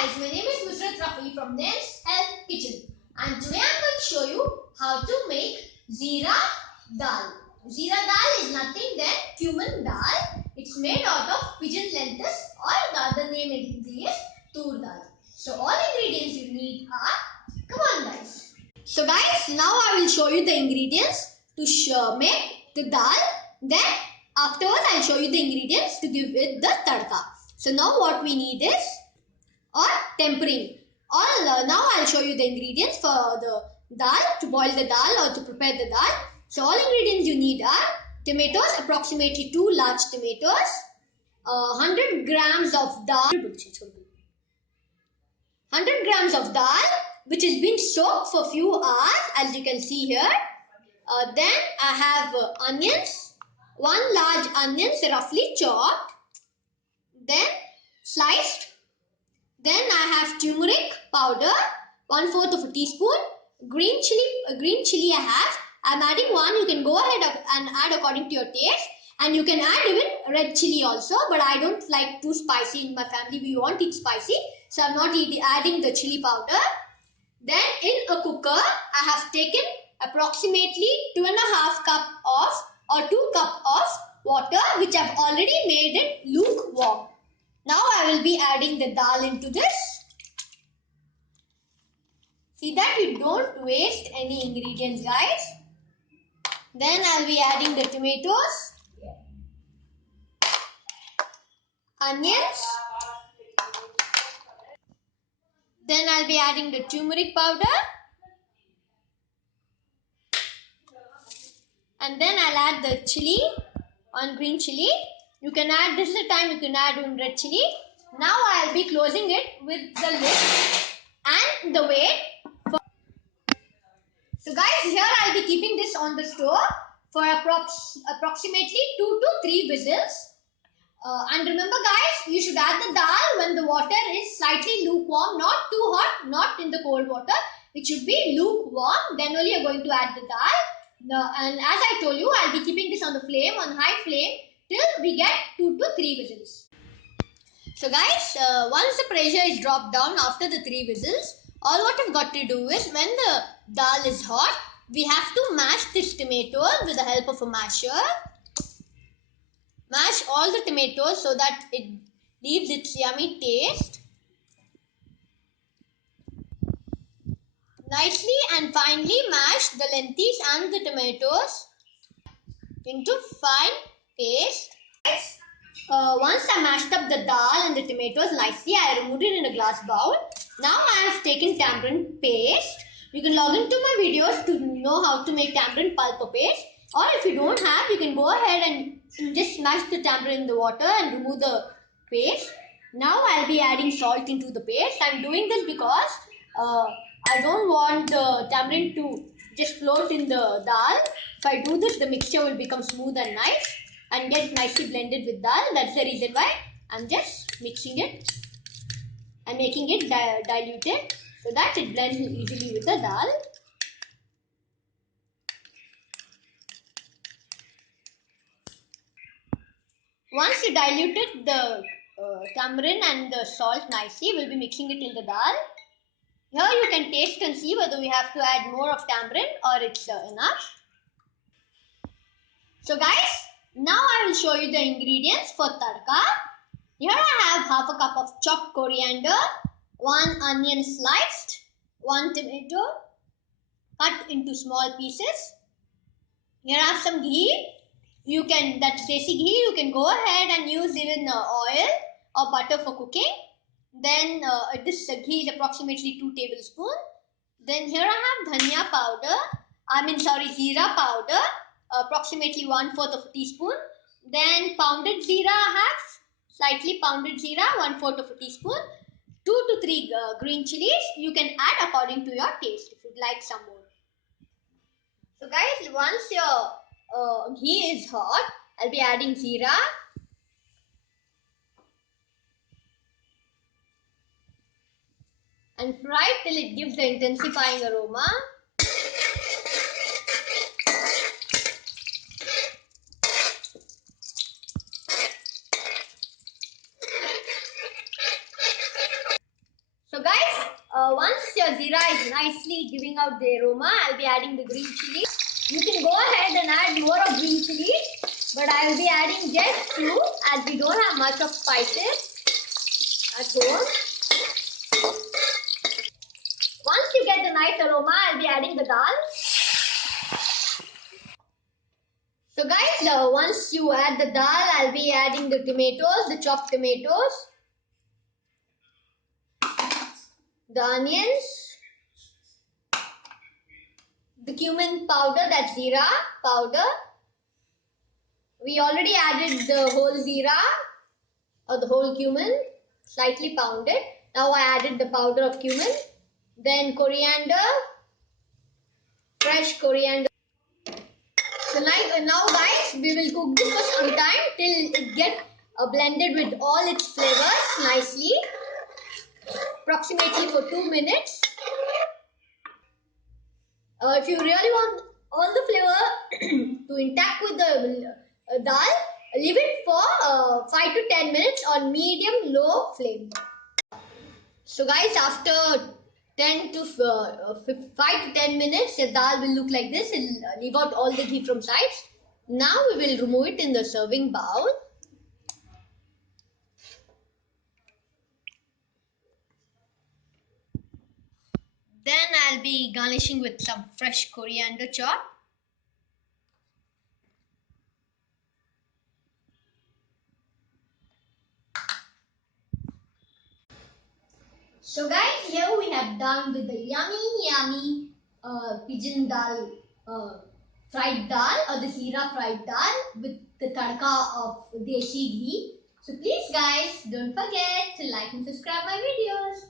guys, my name is Nusrat Rafi from Nails Health Kitchen, and today I'm going to show you how to make Zeera dal. Zeera dal is nothing but cumin dal. It's made out of pigeon lentils, or the other name in Hindi is tur dal. So all ingredients you need are, come on guys. So guys, now I will show you the ingredients to make the dal. Then afterwards I'll show you the ingredients to give it the tadka. So now what we need is tempering. Now I'll show you the ingredients for the dal, to boil the dal or to prepare the dal. So all ingredients you need are tomatoes, approximately 2 large tomatoes, 100 grams of dal, 100 grams of dal which has been soaked for few hours, as you can see here. Then I have onions, 1 large onions roughly chopped, then sliced. Then I have turmeric powder, 1/4 of a teaspoon. Green chili I have. I'm adding 1. You can go ahead and add according to your taste. And you can add even red chili also. But I don't like too spicy. In my family, we want it spicy. So I'm not adding the chili powder. Then in a cooker, I have taken approximately 2.5 cup or 2 cup of water, which I've already made it lukewarm. Now I will be adding the dal into this. See that you don't waste any ingredients, guys. Then I'll be adding the tomatoes, onions. Then I'll be adding the turmeric powder. And then I'll add the chili, on green chili. You can add, this is the time you can add one red chili. Now I'll be closing it with the lid and the weight. So guys, here I'll be keeping this on the stove for approximately 2 to 3 whistles. And remember guys, you should add the dal when the water is slightly lukewarm, not too hot, not in the cold water. It should be lukewarm, then only you're going to add the dal. And as I told you, I'll be keeping this on the flame, on high flame, till we get 2 to 3 whistles. So guys, once the pressure is dropped down after the 3 whistles, all what I've got to do is, when the dal is hot, we have to mash this tomato with the help of a masher. Mash all the tomatoes so that it leaves its yummy taste. Nicely and finely mash the lentils and the tomatoes into fine paste. Once I mashed up the dal and the tomatoes nicely, I removed it in a glass bowl. Now I have taken tamarind paste. You can log into my videos to know how to make tamarind pulp paste. Or if you don't have, you can go ahead and just smash the tamarind in the water and remove the paste. Now I'll be adding salt into the paste. I'm doing this because I don't want the tamarind to just float in the dal. If I do this, the mixture will become smooth and nice and get nicely blended with dal. That's the reason why I'm just mixing it and making it diluted so that it blends easily with the dal. Once you diluted the tamarind and the salt nicely, we'll be mixing it in the dal. Here you can taste and see whether we have to add more of tamarind or it's enough. So guys, now I will show you the ingredients for tadka. Here I have half a cup of chopped coriander, 1 onion sliced, 1 tomato cut into small pieces. Here I have some ghee. That's desi ghee. You can go ahead and use even oil or butter for cooking. Then this ghee is approximately 2 tablespoons. Then here I have dhania powder. Zeera powder, approximately 1/4 of a teaspoon. Then pounded zeera I have, slightly pounded zeera, 1/4 of a teaspoon. 2 to 3 green chilies. You can add according to your taste if you'd like some more. So guys, once your ghee is hot, I'll be adding zeera. And fry it till it gives the intensifying aroma. Zeera is nicely giving out the aroma, I'll be adding the green chili. You can go ahead and add more of green chili, but I will be adding just 2 as we don't have much of spices at home. Once you get a nice aroma, I'll be adding the dal. So guys, once you add the dal, I'll be adding the tomatoes, the chopped tomatoes, the onions, the cumin powder, that's Zeera powder. We already added the whole Zeera or the whole cumin, slightly pounded. Now I added the powder of cumin. Then coriander, fresh coriander. So now guys, we will cook this for some time till it gets blended with all its flavors nicely. Approximately for 2 minutes. If you really want all the flavor to intact with the dal, leave it for 5 to 10 minutes on medium-low flame. So guys, after 5 to 10 minutes, the dal will look like this. It will leave out all the ghee from sides. Now we will remove it in the serving bowl. Then I'll be garnishing with some fresh coriander chop. So guys, here we have done with the yummy pigeon dal, fried dal or the Zeera fried dal with the tadka of desi ghee. So please guys, don't forget to like and subscribe my videos.